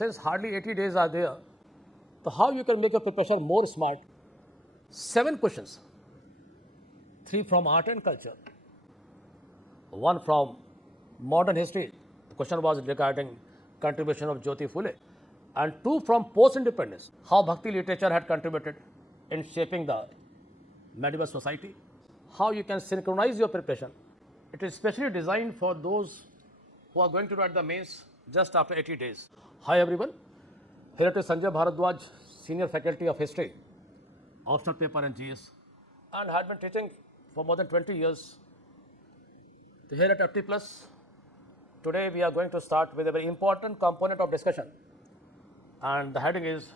Since hardly 80 days are there, so how you can make your preparation more smart? 7 questions, 3 from art and culture, 1 from modern history. The question was regarding contribution of Jyoti Phule, and 2 from post-independence, how Bhakti literature had contributed in shaping the medieval society, how you can synchronize your preparation. It is specially designed for those who are going to write the mains just after 80 days. Hi everyone, here it is Sanjay Bharadwaj, Senior Faculty of History, Optional Paper and GS, and had been teaching for more than 20 years. So here at FT Plus, today we are going to start with a very important component of discussion, and the heading is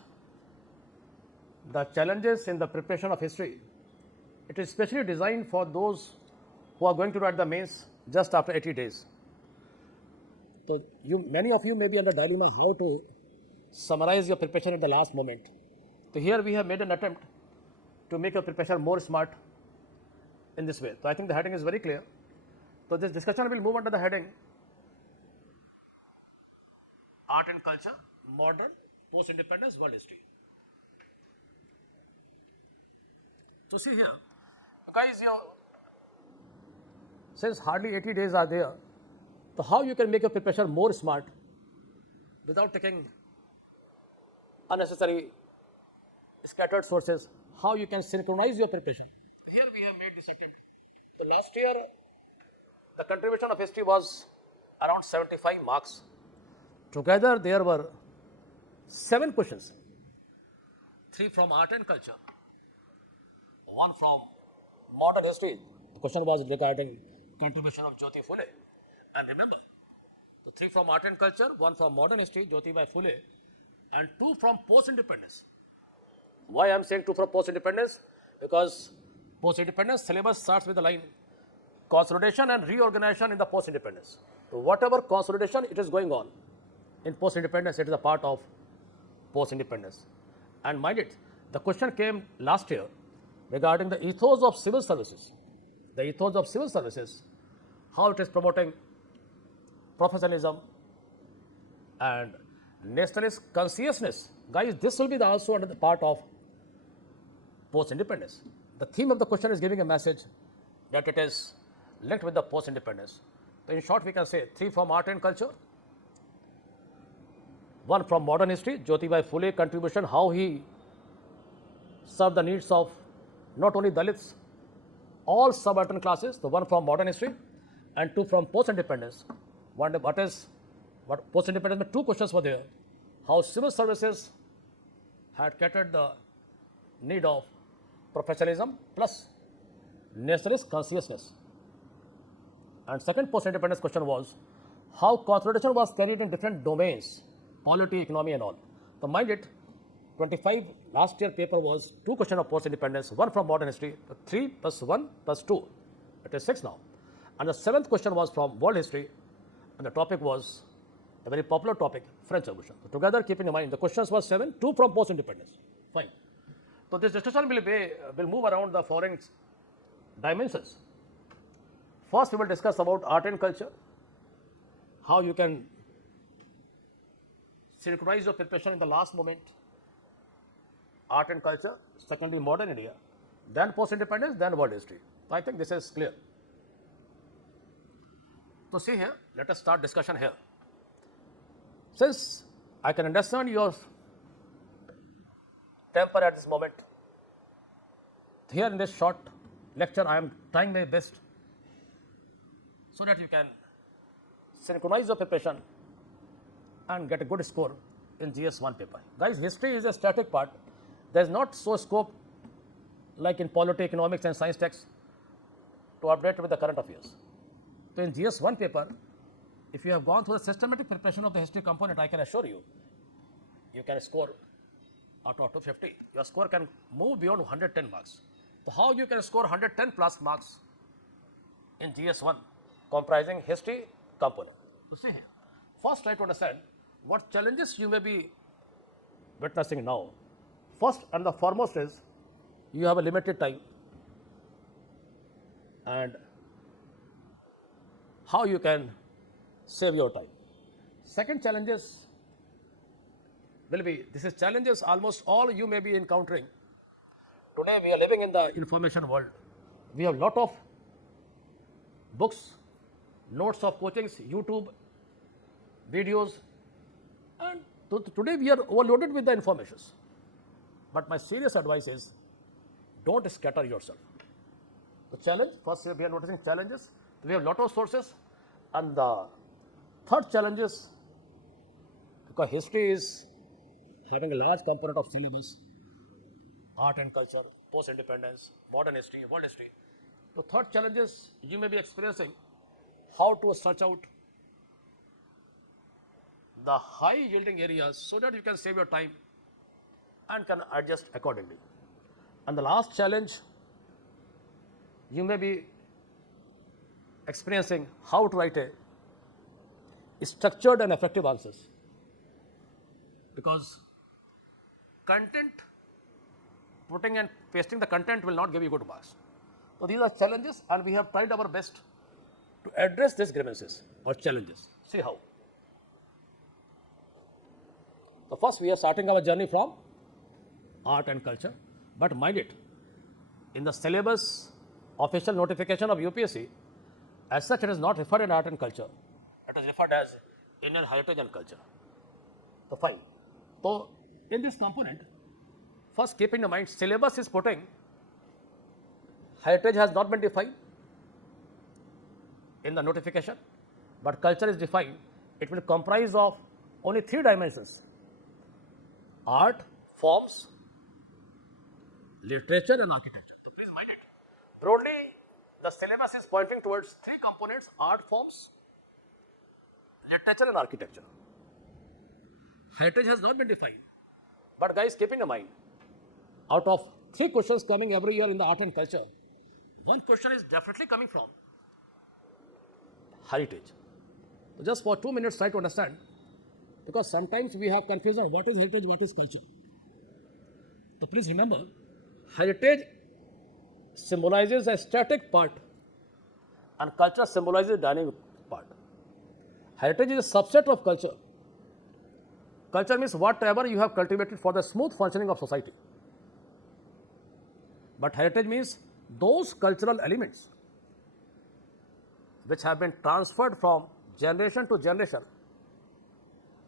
the challenges in the preparation of history. It is specially designed for those who are going to write the mains just after 80 days. So many of you may be under dilemma how to summarize your preparation at the last moment. So here we have made an attempt to make your preparation more smart in this way. So I think the heading is very clear. So this discussion will move under the heading Art and Culture, Modern, Post-Independence, World History. So see here, guys, since hardly 80 days are there, so how you can make your preparation more smart without taking unnecessary scattered sources, how you can synchronize your preparation. Here we have made this attempt. So last year, the contribution of history was around 75 marks. Together there were 7 questions, 3 from art and culture, 1 from modern history. The question was regarding contribution of Jyoti Phule. And remember, the 3 from art and culture, 1 from modern history, Jyotibai Phule, and 2 from post-independence. Why I am saying 2 from post-independence? Because post-independence syllabus starts with the line consolidation and reorganization in the post-independence. So whatever consolidation it is going on in post-independence, it is a part of post-independence. And mind it, the question came last year regarding the ethos of civil services. The ethos of civil services, how it is promoting professionalism and nationalist consciousness. Guys, this will be also under the part of post-independence. The theme of the question is giving a message that it is linked with the post-independence. So in short, we can say 3 from art and culture, 1 from modern history, Jyotibai Phule contribution, how he served the needs of not only Dalits, all subaltern classes, the 1 from modern history, and 2 from post-independence. What post-independence, 2 questions were there. How civil services had catered the need of professionalism plus nationalist consciousness. And second post-independence question was how consolidation was carried in different domains, polity, economy and all. So mind it, 25 last year paper was 2 questions of post-independence, 1 from modern history, 3 plus 1 plus 2, it is 6 now. And the 7th question was from world history, and the topic was a very popular topic, French Revolution. So together, keeping in mind, the questions were 7, 2 from post-independence. Fine. So this discussion will move around the following dimensions. First, we will discuss about art and culture, how you can synchronize your preparation in the last moment, art and culture, secondly modern India, then post-independence, then world history. So I think this is clear. So see here, let us start discussion here. Since I can understand your temper at this moment, here in this short lecture I am trying my best so that you can synchronize your preparation and get a good score in GS1 paper. Guys, history is a static part. There is not so scope like in polity, economics and science texts to update with the current affairs. So in GS1 paper, if you have gone through the systematic preparation of the history component, I can assure you, you can score out of 50. Your score can move beyond 110 marks. So how you can score 110 plus marks in GS1 comprising history component? So see here, first try to understand what challenges you may be witnessing now. First and the foremost is you have a limited time, and how you can save your time. Second challenge is will be, this is challenges almost all you may be encountering. Today we are living in the information world. We have lot of books, notes of coachings, YouTube, videos, and today we are overloaded with the informations. But my serious advice is, don't scatter yourself. The challenge, first we are noticing challenges, we have lot of sources, and the third challenge is, because history is having a large component of syllabus, art and culture, post-independence, modern history, world history. The third challenge is you may be experiencing how to search out the high yielding areas so that you can save your time and can adjust accordingly. And the last challenge, you may be experiencing how to write a structured and effective answers, because content, putting and pasting the content will not give you good marks. So these are challenges, and we have tried our best to address these grievances or challenges. See how. So first we are starting our journey from art and culture, but mind it, in the syllabus official notification of UPSC, as such it is not referred as art and culture, it is referred as Indian heritage and culture. So fine. So in this component, first keep in mind, syllabus is putting heritage has not been defined in the notification, but culture is defined. It will comprise of only 3 dimensions: art, forms, literature and architecture. So please mind it. Broadly, the syllabus is pointing towards 3 components: art, forms, literature and architecture. Heritage has not been defined, but guys, keeping in mind, out of 3 questions coming every year in the art and culture, 1 question is definitely coming from heritage. So just for 2 minutes try to understand, because sometimes we have confusion, what is heritage, what is culture. So please remember, heritage symbolizes a static part and culture symbolizes a dynamic part. Heritage is a subset of culture. Culture means whatever you have cultivated for the smooth functioning of society. But heritage means those cultural elements which have been transferred from generation to generation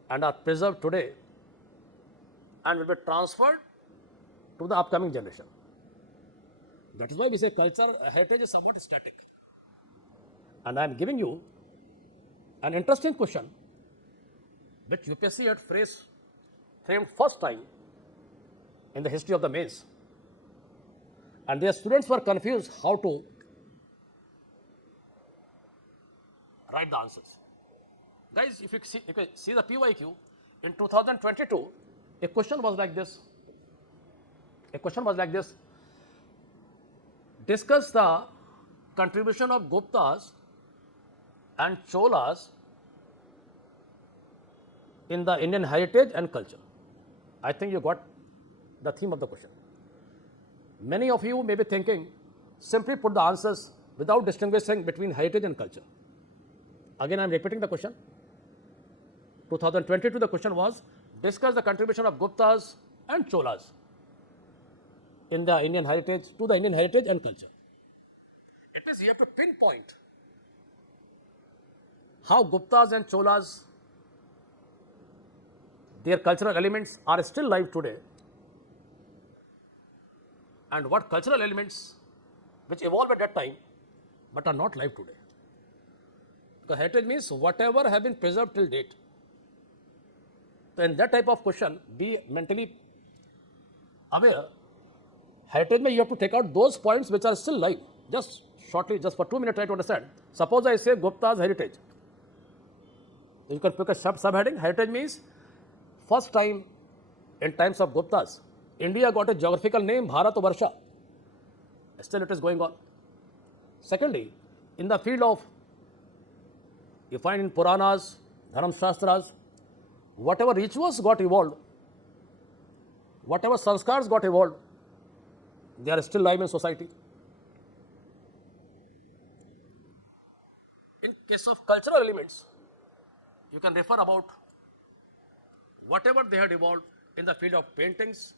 and are preserved today and will be transferred to the upcoming generation. That is why we say culture, heritage is somewhat static. And I am giving you an interesting question which UPSC had framed first time in the history of the mains. And their students were confused how to write the answers. Guys, if you see the PYQ, in 2022, a question was like this. Discuss the contribution of Guptas and Cholas in the Indian heritage and culture. I think you got the theme of the question. Many of you may be thinking, simply put the answers without distinguishing between heritage and culture. Again, I am repeating the question. 2022, the question was, discuss the contribution of Guptas and Cholas in the Indian heritage, to the Indian heritage and culture. It means you have to pinpoint how Guptas and Cholas, their cultural elements are still alive today, and what cultural elements which evolved at that time but are not alive today. Because heritage means whatever have been preserved till date. So in that type of question, be mentally aware. Heritage means you have to take out those points which are still live. Just shortly, just for 2 minutes, try to understand. Suppose I say Gupta's heritage. You can pick a subheading. Heritage means first time in times of Guptas, India got a geographical name, Bharatvarsha. Still it is going on. Secondly, in the field of, you find in Puranas, Dharam Shastras, whatever rituals got evolved, whatever sanskars got evolved, they are still live in society. In case of cultural elements, you can refer about whatever they had evolved in the field of paintings,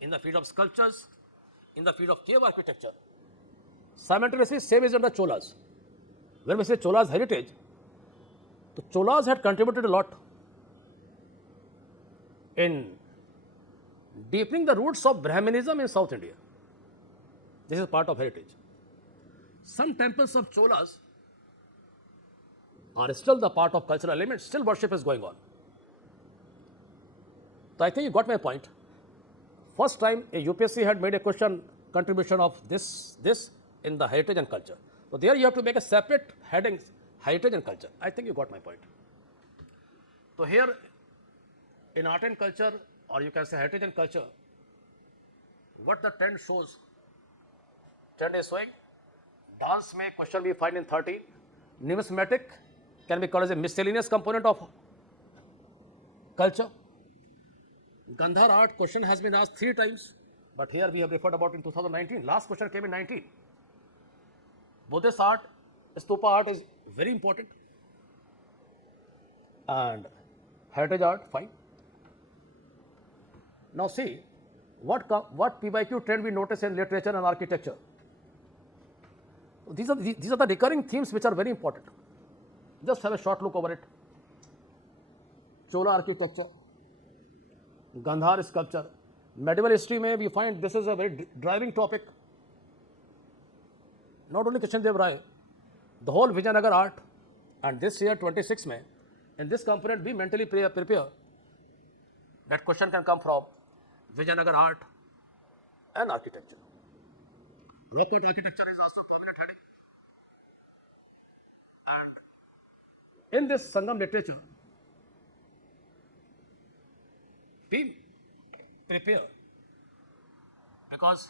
in the field of sculptures, in the field of cave architecture. Simultaneously, same is under Cholas. When we say Cholas heritage, the Cholas had contributed a lot in deepening the roots of Brahminism in South India. This is part of heritage. Some temples of Cholas are still the part of cultural elements, still worship is going on. So I think you got my point. First time a UPSC had made a question contribution of this in the heritage and culture. So there you have to make a separate heading, heritage and culture. I think you got my point. So here in art and culture, or you can say heritage and culture, what the trend shows, trend is showing, dance may question we find in 13, numismatic can be called as a miscellaneous component of culture. Gandhar art question has been asked 3 times, but here we have referred about in 2019. Last question came in 19. Buddhist art, stupa art is very important, and heritage art, fine. Now see, what PYQ trend we notice in literature and architecture. These are the recurring themes which are very important. Just have a short look over it. Chola architecture, Gandhar sculpture, medieval history may we find this is a very driving topic. Not only Krishna Dev Rai, the whole Vijayanagar art, and this year 26 May, in this component we mentally prepare that question can come from Vijayanagar art and architecture. Rock art architecture is also a prominent heading. And in this Sangam literature, be prepared, because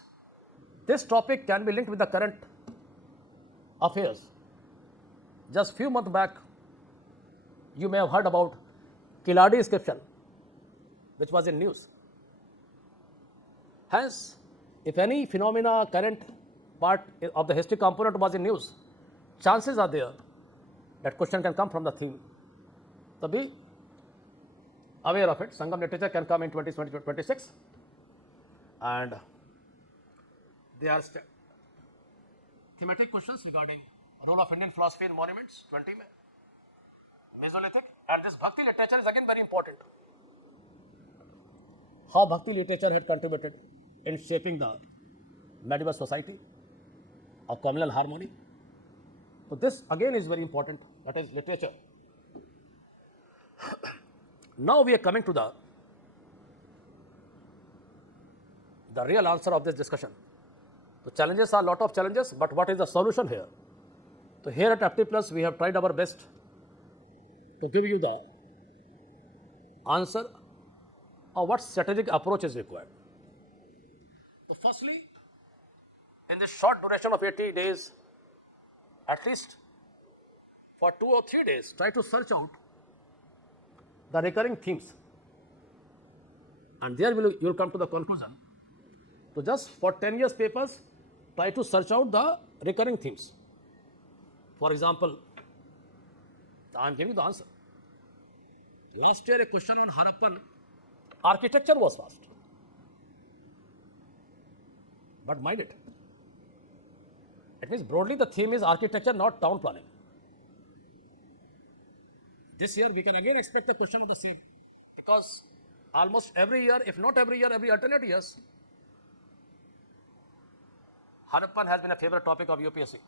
this topic can be linked with the current affairs. Just few months back, you may have heard about Kiladi inscription, which was in news. Hence, if any phenomena, current part of the history component was in news, chances are there that question can come from the theme. So be aware of it. Sangam literature can come in 2026, and they are thematic questions regarding role of Indian philosophy in monuments, 20 Mesolithic, and this Bhakti literature is again very important. How Bhakti literature had contributed in shaping the medieval society of communal harmony. So this again is very important, that is literature. Now we are coming to the real answer of this discussion. The challenges are a lot of challenges, but what is the solution here? So here at FT Plus, we have tried our best to give you the answer of what strategic approach is required. So firstly, in this short duration of 80 days, at least for 2 or 3 days, try to search out the recurring themes, and there you will come to the conclusion. So just for 10 years papers, try to search out the recurring themes. For example, I am giving the answer. Last year a question on Harappan architecture was asked. But mind it, it means broadly the theme is architecture, not town planning. This year we can again expect a question of the same, because almost every year, if not every year, every alternate years, Harappan has been a favorite topic of UPSC.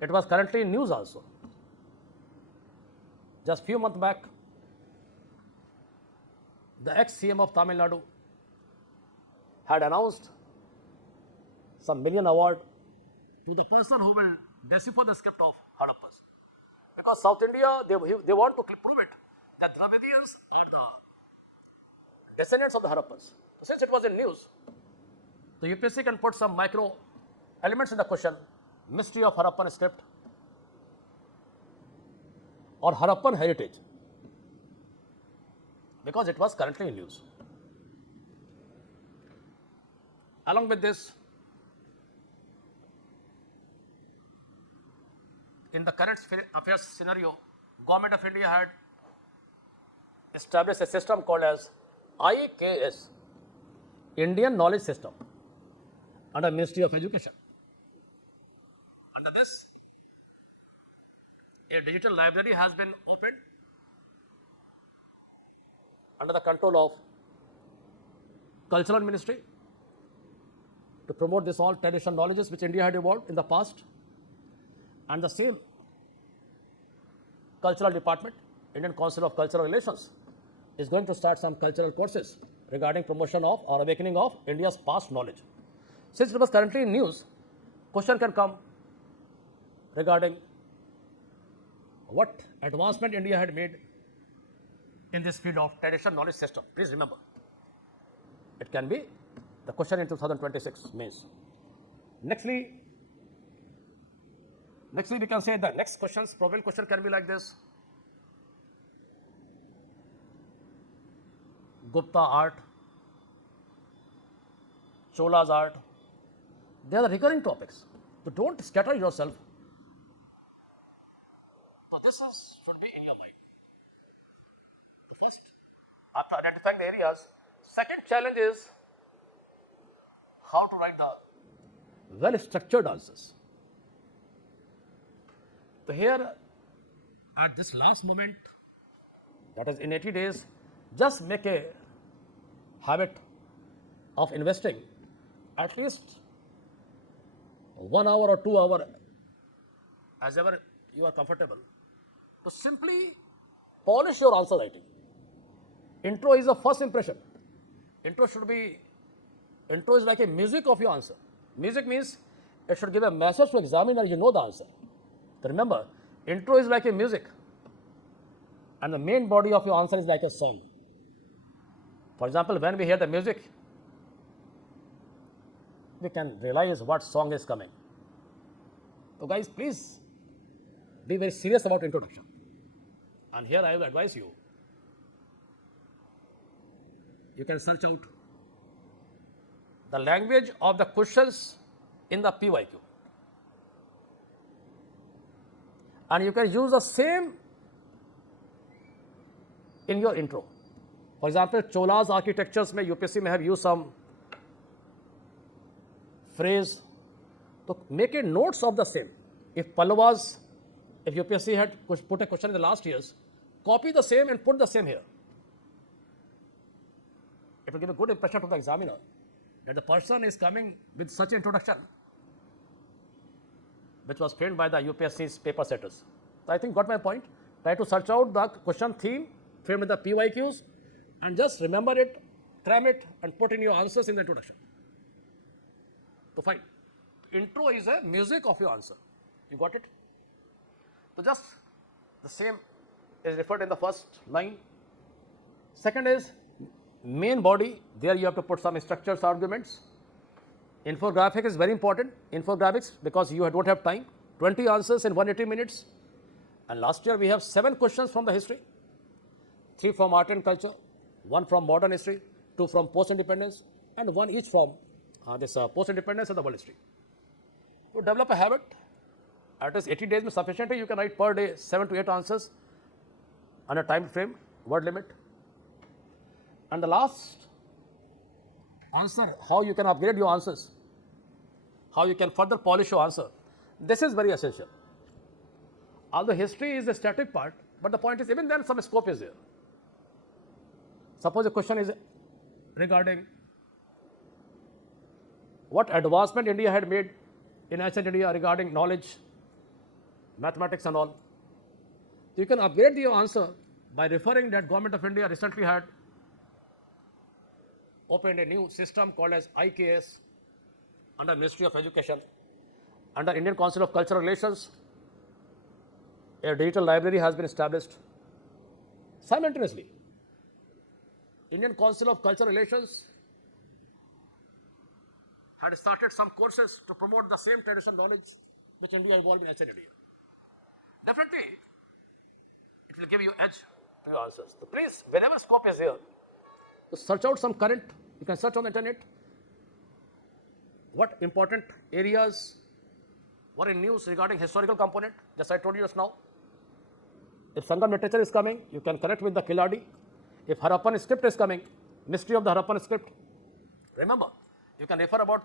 It was currently in news also. Just few months back, the ex-CM of Tamil Nadu had announced some million award to the person who will decipher the script of Harappan. Because South India, they want to prove it that Dravidians are the descendants of the Harappans. Since it was in news, the UPSC can put some micro elements in the question: mystery of Harappan script or Harappan heritage, because it was currently in news. Along with this, in the current affairs scenario, Government of India had established a system called as IKS, Indian Knowledge System, under Ministry of Education. Under this, a digital library has been opened under the control of Cultural Ministry to promote this all traditional knowledges which India had evolved in the past. And the same Cultural Department, Indian Council of Cultural Relations, is going to start some cultural courses regarding promotion of or awakening of India's past knowledge. Since it was currently in news, question can come regarding what advancement India had made in this field of traditional knowledge system. Please remember, it can be the question in 2026 means. Nextly, we can say the next questions, probable question can be like this. Gupta art, Chola's art, they are the recurring topics. So don't scatter yourself. So this should be in your mind. The first, after identifying the areas, second challenge is how to write the well-structured answers. So here, at this last moment, that is in 80 days, just make a habit of investing at least 1 hour or 2 hours, as ever you are comfortable, to simply polish your answer writing. Intro is the first impression. Intro is like a music of your answer. Music means it should give a message to examiner, you know the answer. So remember, intro is like a music and the main body of your answer is like a song. For example, when we hear the music, we can realize what song is coming. So guys, please be very serious about introduction. And here I will advise you, you can search out the language of the questions in the PYQ. And you can use the same in your intro. For example, Chola's architectures may UPSC may have used some phrase. So make a notes of the same. If Pallavas, if UPSC had put a question in the last years, copy the same and put the same here. It will give a good impression to the examiner that the person is coming with such introduction, which was framed by the UPSC's paper setters. So I think got my point. Try to search out the question theme framed in the PYQs and just remember it, cram it and put in your answers in the introduction. So fine. Intro is a music of your answer. You got it? So just the same is referred in the first line. Second is main body. There you have to put some structures, arguments. Infographic is very important. Infographics, because you don't have time. 20 answers in 180 minutes. And last year we have 7 questions from the history, 3 from art and culture, 1 from modern history, 2 from post-independence, and 1 each from post-independence and the world history. To develop a habit, at least 80 days is sufficient. You can write per day 7 to 8 answers on a time frame, word limit. And the last answer, how you can upgrade your answers, how you can further polish your answer. This is very essential. Although history is the static part, but the point is even then some scope is there. Suppose a question is regarding what advancement India had made in ancient India regarding knowledge, mathematics and all. You can upgrade your answer by referring that Government of India recently had opened a new system called as IKS under Ministry of Education, under Indian Council of Cultural Relations. A digital library has been established. Simultaneously, Indian Council of Cultural Relations had started some courses to promote the same traditional knowledge which India evolved in ancient India. Definitely, it will give you edge to your answers. So please, whenever scope is here, to search out some current, you can search on the internet what important areas were in news regarding historical component, just I told you just now. If Sangam literature is coming, you can connect with the Kiladi. If Harappan script is coming, mystery of the Harappan script, remember, you can refer about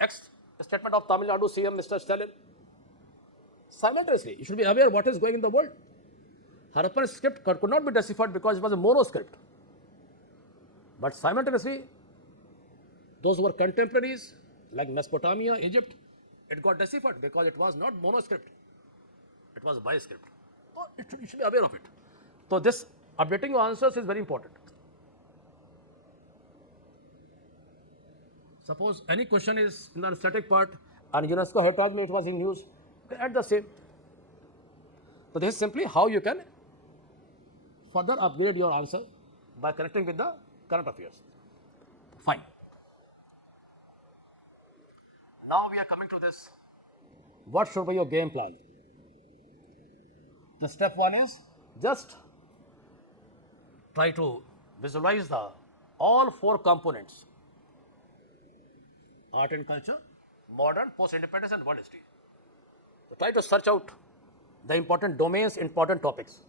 X statement of Tamil Nadu CM Mr. Stalin. Simultaneously, you should be aware what is going in the world. Harappan script could not be deciphered because it was a mono script. But simultaneously, those who were contemporaries, like Mesopotamia, Egypt, it got deciphered because it was not mono script. It was by script. So you should be aware of it. So this updating your answers is very important. Suppose any question is in the static part and UNESCO had told me it was in news, add the same. So this is simply how you can further upgrade your answer by connecting with the current affairs. Fine. Now we are coming to this. What should be your game plan? The step one is just try to visualize the all four components: art and culture, modern, post-independence, and world history. So try to search out the important domains, important topics.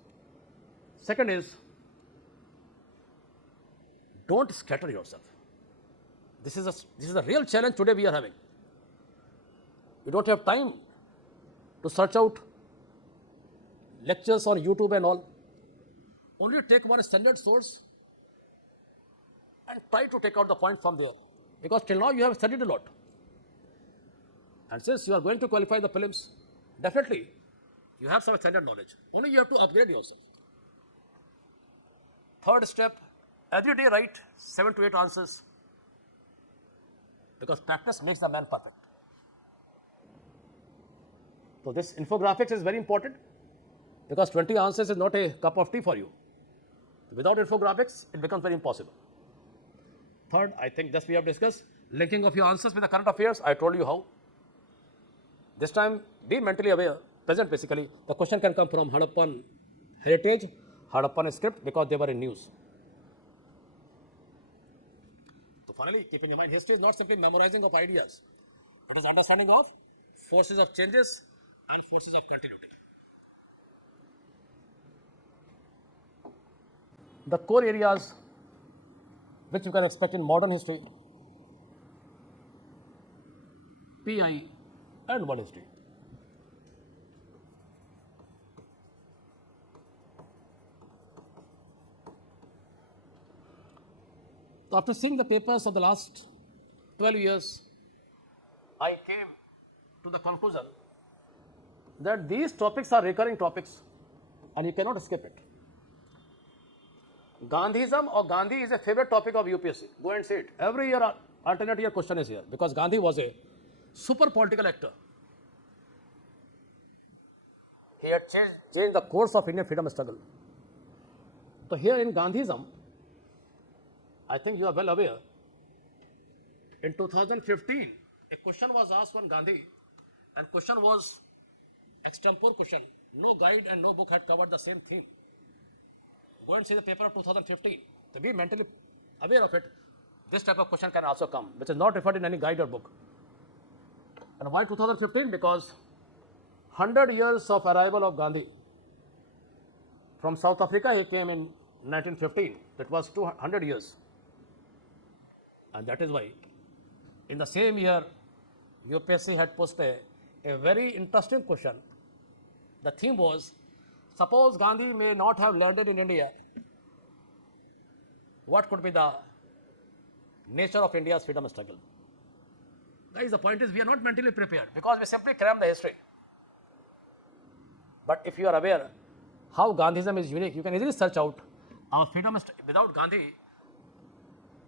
Second is, don't scatter yourself. This is a real challenge today we are having. You don't have time to search out lectures on YouTube and all. Only take one standard source and try to take out the point from there. Because till now you have studied a lot. And since you are going to qualify the prelims, definitely you have some standard knowledge. Only you have to upgrade yourself. Third step, every day write 7 to 8 answers. Because practice makes the man perfect. So this infographics is very important because 20 answers is not a cup of tea for you. Without infographics, it becomes very impossible. Third, I think this we have discussed, linking of your answers with the current affairs. I told you how. This time, be mentally aware, present basically. The question can come from Harappan heritage, Harappan script because they were in news. So finally, keep in mind, history is not simply memorizing of ideas. It is understanding of forces of changes and forces of continuity. The core areas which you can expect in modern history, PI and world history. So after seeing the papers of the last 12 years, I came to the conclusion that these topics are recurring topics and you cannot escape it. Gandhism or Gandhi is a favorite topic of UPSC. Go and see it. Every year, alternate year question is here because Gandhi was a super political actor. He had changed the course of Indian freedom struggle. So here in Gandhism, I think you are well aware, in 2015, a question was asked on Gandhi and question was extempore question. No guide and no book had covered the same theme. Go and see the paper of 2015. To be mentally aware of it, this type of question can also come, which is not referred in any guide or book. And why 2015? Because 100 years of arrival of Gandhi. From South Africa, he came in 1915. That was 200 years. And that is why, in the same year, UPSC had posted a very interesting question. The theme was, suppose Gandhi may not have landed in India, what could be the nature of India's freedom struggle? Guys, the point is we are not mentally prepared because we simply cram the history. But if you are aware how Gandhism is unique, you can easily search out our freedom without Gandhi,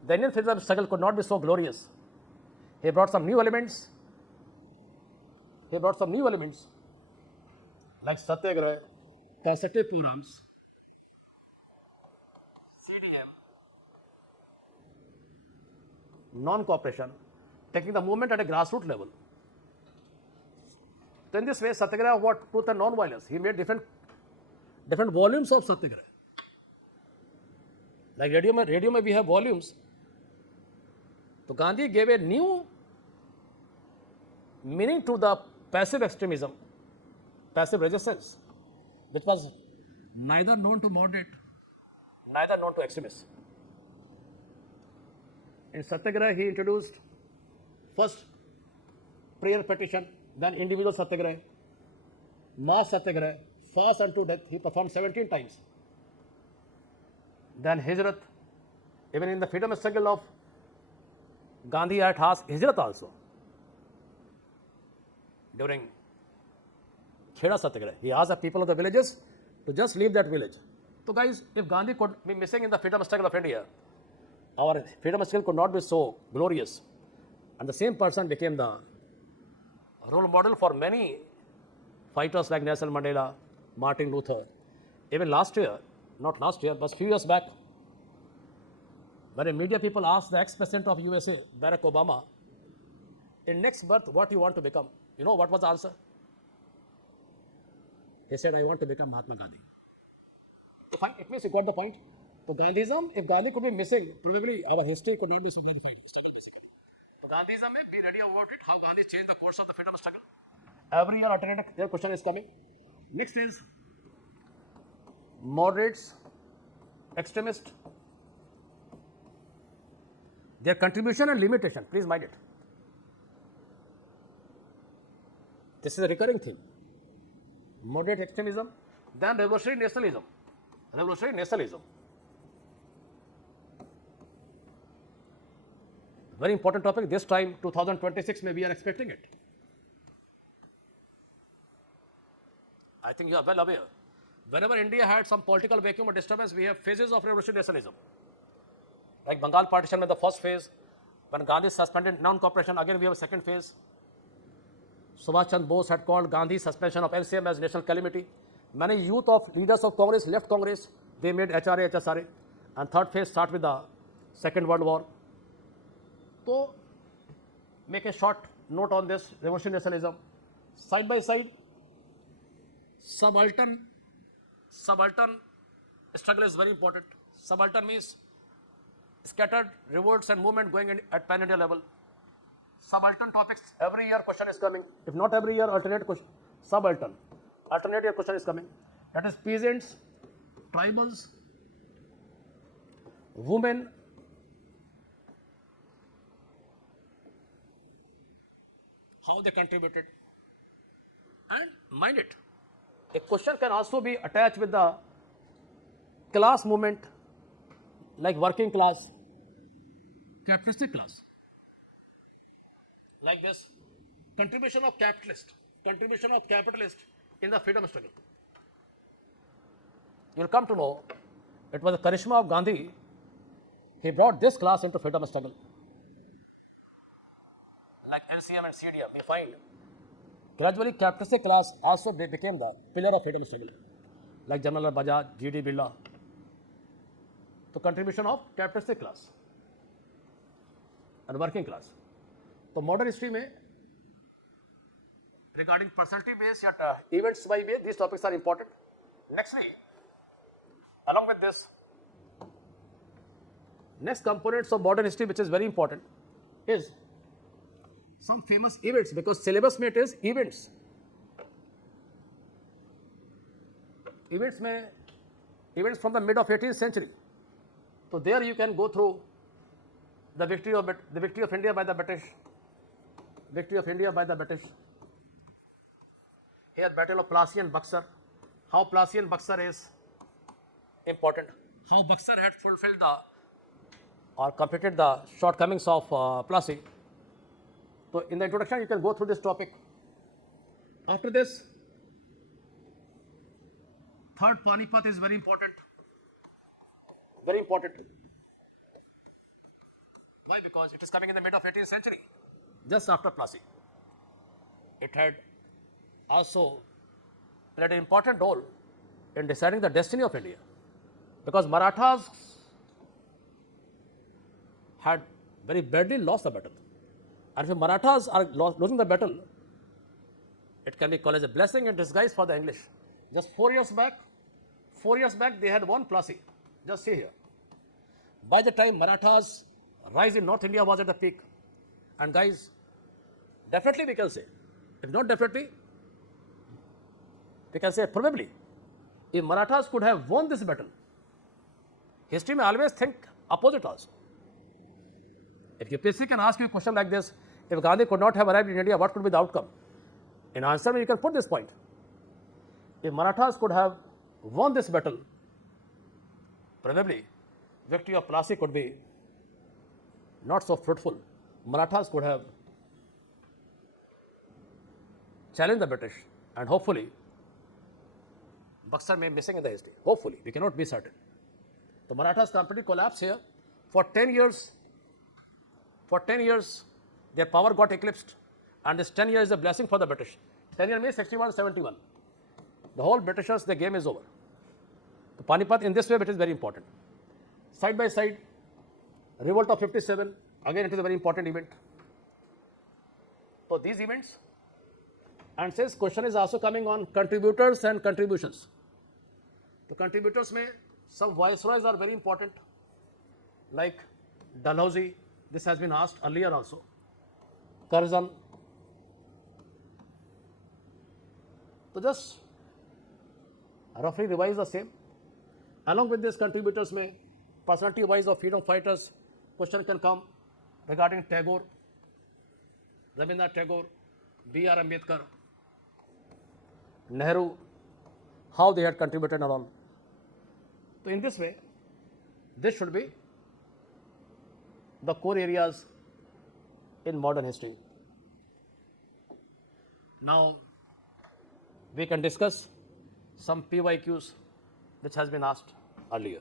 the Indian freedom struggle could not be so glorious. He brought some new elements. Like Satyagraha, positive programs, CDM, non-cooperation, taking the movement at a grassroots level. So in this way, Satyagraha what truth and non-violence. He made different volumes of Satyagraha. Like radio may we have volumes. So Gandhi gave a new meaning to the passive extremism, passive resistance, which was neither known to moderate neither known to extremists. In Satyagraha, he introduced first prayer petition, then individual Satyagraha, mass Satyagraha, fast unto death. He performed 17 times. Then Hijrat, even in the freedom struggle of Gandhi had Hijrat also. During Kheda Satyagraha, he asked the people of the villages to just leave that village. So guys, if Gandhi could be missing in the freedom struggle of India, our freedom struggle could not be so glorious. And the same person became the role model for many fighters like Nelson Mandela, Martin Luther. Even last year, not last year, but a few years back, when the media people asked the ex-president of USA, Barack Obama, in next birth, what you want to become? You know what was the answer? He said, I want to become Mahatma Gandhi. So fine, it means you got the point. So Gandhism, if Gandhi could be missing, probably our history could not be so verified. So Gandhism, be ready about it, how Gandhi changed the course of the freedom struggle. Every year alternate, their question is coming. Next is moderates, extremists, their contribution and limitation. Please mind it. This is a recurring theme. Moderate extremism, then revolutionary nationalism. Revolutionary nationalism. Very important topic. This time, 2026, maybe we are expecting it. I think you are well aware. Whenever India had some political vacuum or disturbance, we have phases of revolutionary nationalism. Like Bengal partition, the first phase. When Gandhi suspended non-cooperation, again we have a second phase. Subhash Chandra Bose had called Gandhi's suspension of NCM as national calamity. Many youth of leaders of Congress left Congress. They made HRA, HSRA. And third phase start with the Second World War. So, make a short note on this revolutionary nationalism. Side by side, subaltern struggle is very important. Subaltern means scattered revolts and movement going in at pan-India level. Subaltern topics, every year question is coming. If not every year, alternate question. Subaltern. Alternate year question is coming. That is peasants, tribals, women, how they contributed. And mind it, a question can also be attached with the class movement, like working class, capitalistic class. Like this, contribution of capitalist in the freedom struggle. You'll come to know it was the charisma of Gandhi. He brought this class into freedom struggle. Like LCM and CDM, we find gradually capitalistic class also became the pillar of freedom struggle. Like Jawaharlal Bajaj, G.D. Birla. So contribution of capitalistic class and working class. तो modern history में regarding personality base या events by base these topics are important. Nextly, along with this, next components of modern history which is very important is some famous events, because syllabus में it is events. Events from the mid of 18th century. So there you can go through the victory of India by the British. Here, Battle of Plassey and Buxar. How Plassey and Buxar is important. How Buxar had fulfilled or completed the shortcomings of Plassey. So, in the introduction, you can go through this topic. After this, third Panipat is very important. Very important. Why? Because it is coming in the mid of 18th century. Just after Plassey. It had also played an important role in deciding the destiny of India, because Marathas had very badly lost the battle. And if Marathas are losing the battle, it can be called as a blessing in disguise for the English. Just 4 years back they had won Plassey. Just see here. By the time Marathas' rise in North India was at the peak, and guys, definitely we can say, if not definitely, we can say probably, if Marathas could have won this battle, History may always think opposite also. If UPSC can ask you a question like this, if Gandhi could not have arrived in India, what could be the outcome? In answer, you can put this point. If Marathas could have won this battle, probably victory of Plassey could be not so fruitful. Marathas could have challenged the British, and hopefully Buxar may be missing in the history. Hopefully, we cannot be certain. The Marathas completely collapsed here. For 10 years, their power got eclipsed, and this 10 years is a blessing for the British. 10 years means 61-71. The whole Britishers, the game is over. The Panipat in this way, it is very important. Side by side, revolt of 57, again it is a very important event. So these events, and says question is also coming on contributors and contributions. The contributors may, some viceroys are very important, like Dalhousie, this has been asked earlier also, Curzon. So just roughly revise the same. Along with these contributors may, personality wise of freedom fighters, question can come regarding Tagore, Rabindranath Tagore, B.R. Ambedkar, Nehru, how they had contributed and all. So in this way, this should be the core areas in modern history. Now, we can discuss some PYQs which has been asked earlier.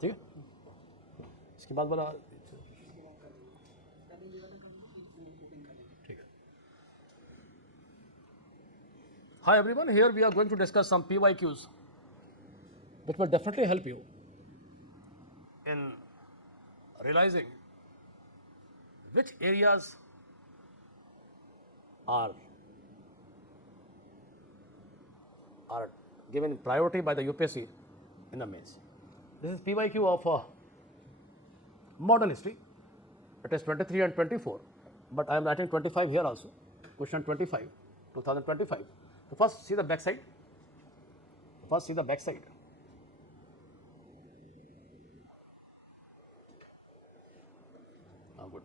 ठीक है, इसके बाद बोला ठीक है. Hi everyone, here we are going to discuss some PYQs which will definitely help you in realizing which areas are given priority by the UPSC in the mains. This is PYQ of modern history. It is 23 and 24, but I am writing 25 here also. Question 25, 2025. So first see the back side. Good.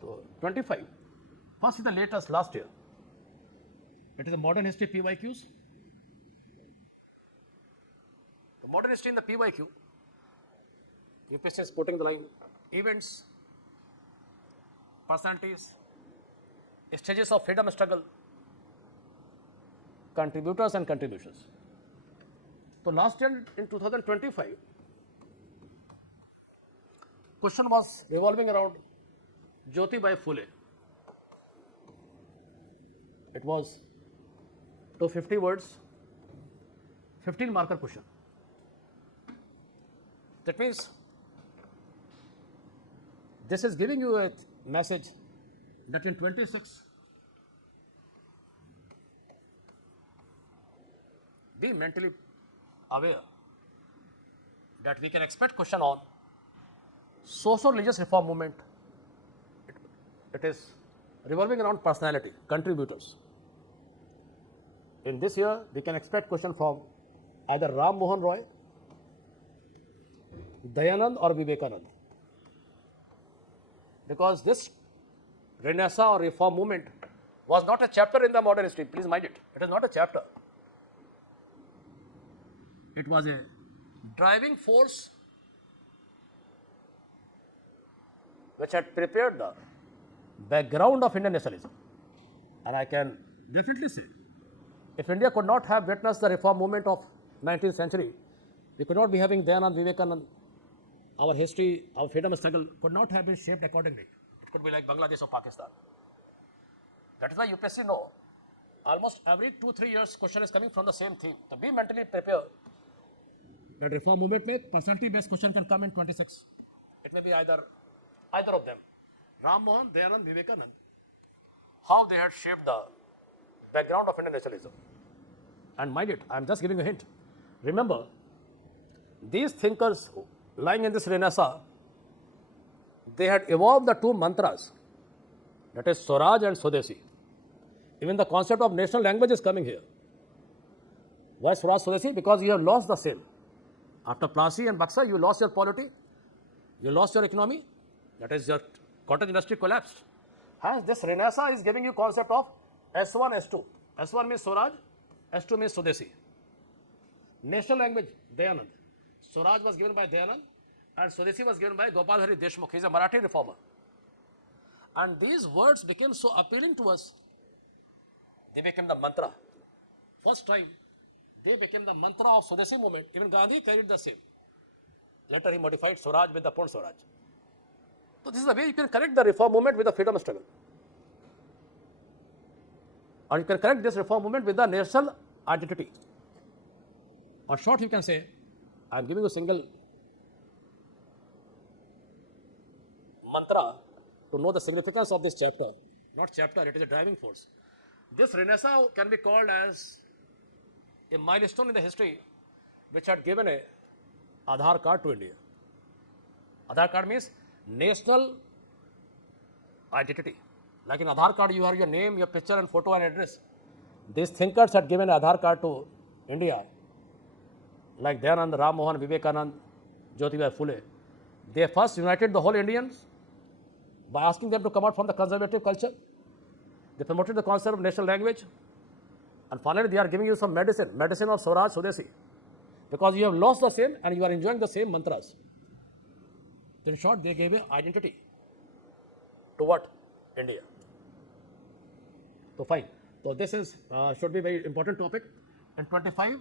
So 25. First is the latest last year. It is a modern history PYQs. The modern history in the PYQ, UPSC is putting the line events, personalities, stages of freedom struggle, contributors and contributions. So last year in 2025, question was revolving around Jyotibai Phule. It was 250 words, 15 marker question. That means this is giving you a message that in 26, be mentally aware that we can expect question on social-religious reform movement. It is revolving around personality, contributors. In this year, we can expect question from either Ram Mohan Roy, Dayanand or Vivekanand. Because this Renaissance or reform movement was not a chapter in the modern history, please mind it. It is not a chapter. It was a driving force which had prepared the background of Indian nationalism. And I can definitely say, if India could not have witnessed the reform movement of 19th century, we could not be having Dayanand, Vivekanand. Our history, our freedom struggle could not have been shaped accordingly. It could be like Bangladesh or Pakistan. That is why UPSC know almost every 2-3 years question is coming from the same theme. So be mentally prepared. That reform movement में personality based question can come in 26. It may be either of them. Ram Mohan, Dayanand, Vivekanand. How they had shaped the background of Indian nationalism. And mind it, I am just giving a hint. Remember, these thinkers lying in this Renaissance, they had evolved the two mantras, that is Swaraj and Swadeshi. Even the concept of national language is coming here. Why Swaraj, Swadeshi? Because you have lost the same. After Plassey and Buxar, you lost your polity, you lost your economy, that is your cotton industry collapsed. Hence, this Renaissance is giving you concept of S1, S2. S1 means Swaraj, S2 means Swadeshi. National language, Dayanand. Swaraj was given by Dayanand and Swadeshi was given by Gopal Hari Deshmukh. He is a Marathi reformer. And these words became so appealing to us, they became the mantra. First time, they became the mantra of Swadeshi movement. Even Gandhi carried the same. Later he modified Swaraj with the Purna Swaraj. So this is the way you can connect the reform movement with the freedom struggle. Or you can connect this reform movement with the national identity. Or short you can say, I am giving you a single mantra to know the significance of this chapter. Not chapter, it is a driving force. This Renaissance can be called as a milestone in the history which had given a Aadhaar card to India. Aadhaar card means national identity. Like in Aadhaar card, you have your name, your picture and photo and address. These thinkers had given Aadhaar card to India, like Dayanand, Ram Mohan, Vivekanand, Jyotibai Phule. They first united the whole Indians by asking them to come out from the conservative culture. They promoted the concept of national language. And finally, they are giving you some medicine of Swaraj, Swadeshi. Because you have lost the same and you are enjoying the same mantras. In short, they gave an identity to what? India. So fine. So this is should be very important topic. In 25,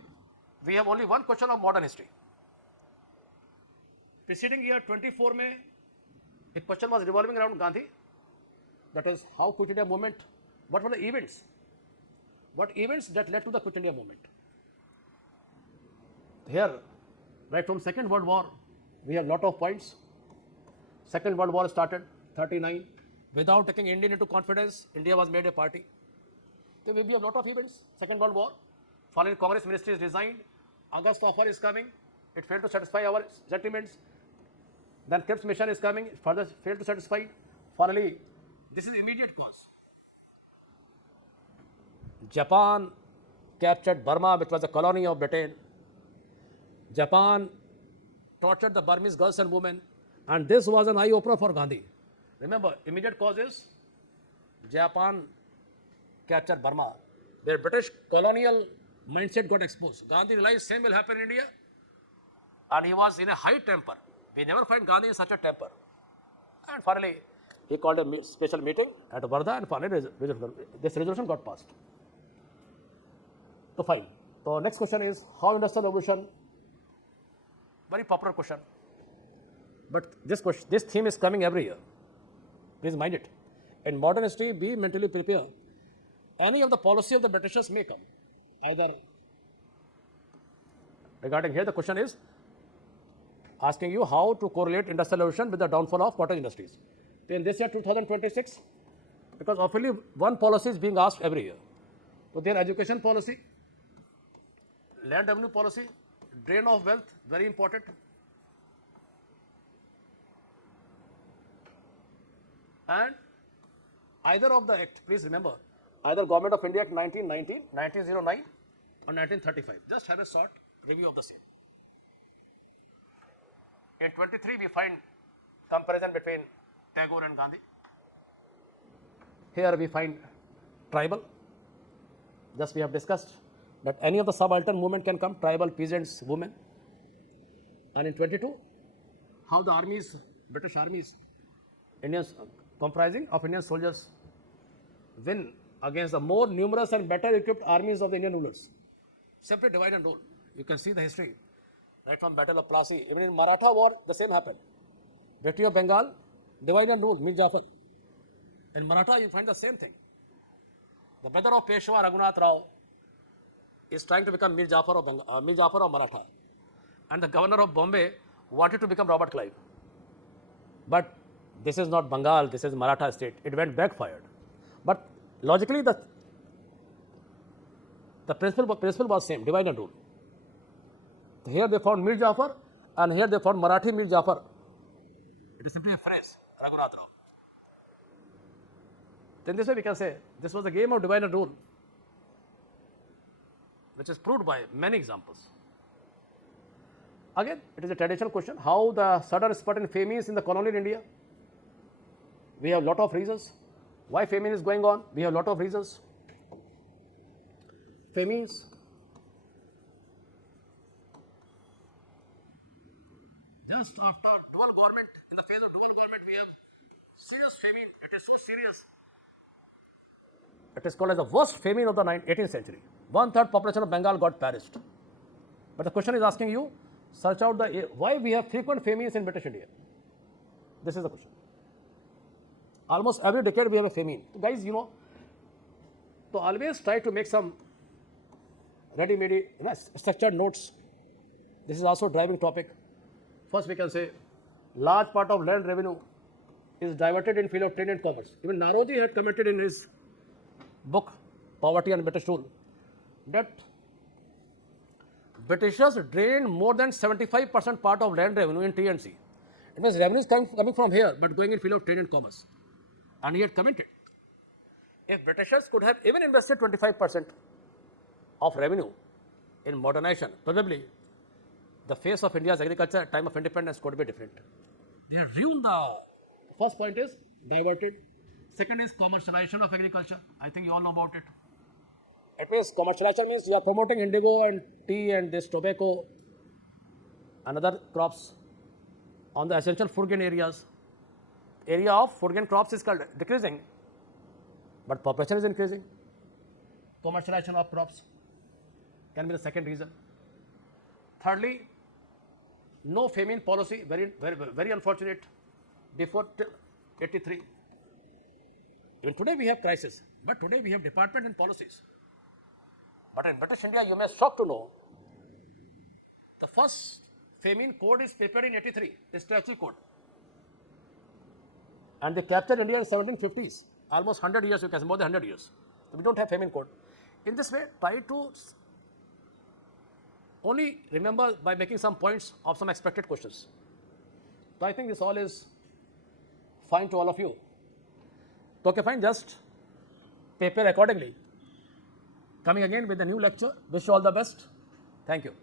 we have only one question of modern history. Preceding year 24 mein, the question was revolving around Gandhi. That is how Quit India movement, what were the events? What events that led to the Quit India movement? Here, right from Second World War, we have lot of points. Second World War started, 39. Without taking India into confidence, India was made a party. There will be a lot of events. Second World War, foreign Congress ministry is resigned. August offer is coming. It failed to satisfy our sentiments. Then Cripps mission is coming. It further failed to satisfy. Finally, this is immediate cause. Japan captured Burma, which was a colony of Britain. Japan tortured the Burmese girls and women. And this was an eye-opener for Gandhi. Remember, immediate cause is Japan captured Burma. Their British colonial mindset got exposed. Gandhi realized same will happen in India. And he was in a high temper. We never find Gandhi in such a temper. And finally, he called a special meeting at Varda and finally this resolution got passed. So fine. So next question is how industrial revolution, very popular question. But this theme is coming every year. Please mind it. In modern history, be mentally prepared. Any of the policy of the Britishers may come. Either regarding here, the question is asking you how to correlate industrial revolution with the downfall of cotton industries. So in this year 2026, because officially one policy is being asked every year. So their education policy, land revenue policy, drain of wealth, very important. And either of the act, please remember, either Government of India Act 1919, 1909 or 1935. Just have a short review of the same. In 23, we find comparison between Tagore and Gandhi. Here we find tribal. Just we have discussed that any of the subaltern movement can come, tribal, peasants, women. And in 22, how the armies, British armies, Indians comprising of Indian soldiers win against the more numerous and better equipped armies of the Indian rulers. Simply divide and rule. You can see the history. Right from Battle of Plassey, even in Maratha war, the same happened. Battle of Bengal, divide and rule, Mir Jafar. In Maratha, you find the same thing. The brother of Peshwa Raghunath Rao is trying to become Mir Jafar of Maratha. And the governor of Bombay wanted to become Robert Clive. But this is not Bengal, this is Maratha state. It went backfired. But logically, the principle was same, divide and rule. Here they found Mir Jafar, and here they found Marathi Mir Jafar. It is simply a phrase, Raghunath Rao. Then this way we can say, this was a game of divide and rule, which is proved by many examples. Again, it is a traditional question, how the sudden spurt in famine is in the colonial India. We have a lot of reasons. Why famine is going on? We have a lot of reasons. Famines. Just after dual government, in the phase of dual government, we have serious famine. It is so serious. It is called as the worst famine of the 18th century. 1/3 population of Bengal got perished. But the question is asking you, search out why we have frequent famines in British India. This is the question. Almost every decade we have a famine. So guys, to always try to make some ready-made, structured notes. This is also a driving topic. First, we can say large part of land revenue is diverted in field of trade and commerce. Even Naroji had commented in his book Poverty and British Rule that Britishers drained more than 75% part of land revenue in T&C. It means revenue is coming from here, but going in field of trade and commerce. And he had commented, if Britishers could have even invested 25% of revenue in modernization, probably the face of India's agriculture at time of independence could be different. They have ruined the first point is diverted. Second is commercialization of agriculture. I think you all know about it. It means commercialization means you are promoting indigo and tea and this tobacco and other crops on the essential food grain areas. Area of food grain crops is decreasing, but population is increasing. Commercialization of crops can be the second reason. Thirdly, no famine policy, very unfortunate, before 83. Even today we have crisis, but today we have department and policies. But in British India, you may be shocked to know, the first famine code is prepared in 83, the Statute Code. And they captured India in 1750s, almost 100 years, you can say more than 100 years. So we don't have famine code. In this way, try to only remember by making some points of some expected questions. So I think this all is fine to all of you. Okay, fine, just prepare accordingly. Coming again with a new lecture. Wish you all the best. Thank you.